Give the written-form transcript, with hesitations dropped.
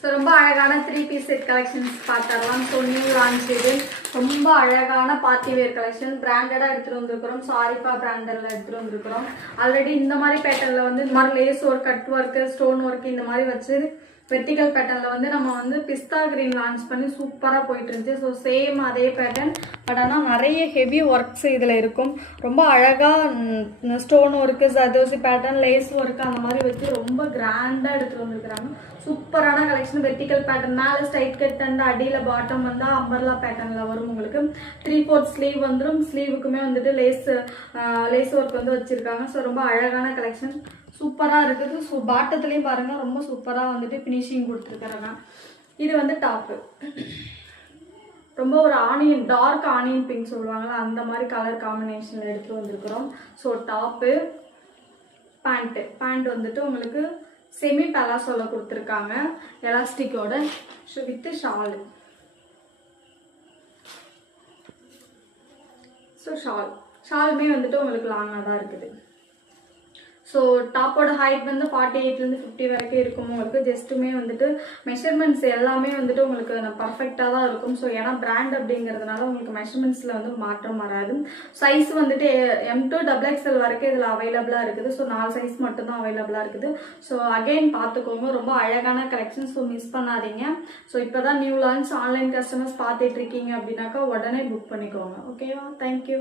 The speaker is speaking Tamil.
ஸோ ரொம்ப அழகான 3 பீஸ் செட் கலெக்ஷன்ஸ் பார்த்துடலாம். ஸோ நியூ லான்ச் இது ரொம்ப அழகான பார்ட்டி வேர் கலெக்ஷன் பிராண்டடாக எடுத்துகிட்டு வந்திருக்கிறோம். சாரிப்பா பிராண்டடில் எடுத்துகிட்டு வந்திருக்கிறோம். ஆல்ரெடி இந்த மாதிரி பேட்டர்னில் வந்து இந்த மாதிரி lace work, cut work, stone work இந்த மாதிரி வச்சு வெர்டிகல் பேட்டர்னில் வந்து நம்ம வந்து பிஸ்தா கிரீன் லான்ச் பண்ணி சூப்பராக போயிட்டு இருந்துச்சு. ஸோ சேம் அதே பேட்டர்ன், பட் ஆனால் நிறைய ஹெவி ஒர்க்ஸ் இதில் இருக்கும். ரொம்ப அழகாக stone work, zardozi pattern, lace work அந்த மாதிரி வச்சு ரொம்ப கிராண்டாக எடுத்துகிட்டு வந்துருக்குறாங்க. சூப்பரான கலெக்ஷன். வெர்டிகல் பேட்டர்ன் மேலே ஸ்ட்ரைட் கட் அண்ட் அடியில் பாட்டம் வந்து அம்பர்லா பேட்டர்னில் வரும். உங்களுக்கு 3/4 ஸ்லீவ் வந்துடும். ஸ்லீவுக்குமே வந்துட்டு லேஸ் ஒர்க் வந்து வச்சுருக்காங்க. ஸோ ரொம்ப அழகான கலெக்ஷன், சூப்பராக இருக்குது. ஸோ பாட்டத்துலேயும் பாருங்கள் ரொம்ப சூப்பராக வந்துட்டு ஃபினிஷிங் கொடுத்துருக்குறாங்க. இது வந்து டாப்பு, ரொம்ப ஒரு ஆனியன், டார்க் ஆனியன் பிங்க் சொல்லுவாங்களா அந்த மாதிரி கலர் காம்பினேஷனில் எடுத்துகிட்டு வந்திருக்கிறோம். ஸோ டாப்பு, பேண்ட் வந்துட்டு உங்களுக்கு செமி பலாசோல கொடுத்துருக்காங்க எலாஸ்டிக்கோட. So with Shalu. ஸோ ஷாலுமே வந்துட்டு உங்களுக்கு லாங்காக தான் இருக்குது. ஸோ டாப்போட ஹைட் வந்து 48லேருந்து 50 வரைக்கும் இருக்கும். உங்களுக்கு ஜஸ்ட்டுமே வந்துட்டு மெஷர்மெண்ட்ஸ் எல்லாமே வந்துட்டு உங்களுக்கு பர்ஃபெக்டாக தான் இருக்கும். ஸோ ஏன்னா பிராண்ட் அப்படிங்கிறதுனால உங்களுக்கு மெஷர்மெண்ட்ஸில் வந்து மாற்றம் வராது. சைஸ் வந்துட்டு M to XXL வரைக்கும் இதில் அவைலபிளாக இருக்குது. ஸோ 4 சைஸ் மட்டும்தான் அவைலபிளாக இருக்குது. ஸோ அகெயின் பார்த்துக்கோங்க, ரொம்ப அழகான கலெக்ஷன். ஸோ மிஸ் பண்ணாதீங்க. ஸோ இப்போ தான் நியூ லான்ச், ஆன்லைன் கஸ்டமர்ஸ் பார்த்துட்டு இருக்கீங்க அப்படின்னாக்கா உடனே புக் பண்ணிக்கோங்க. ஓகேவா? தேங்க்யூ.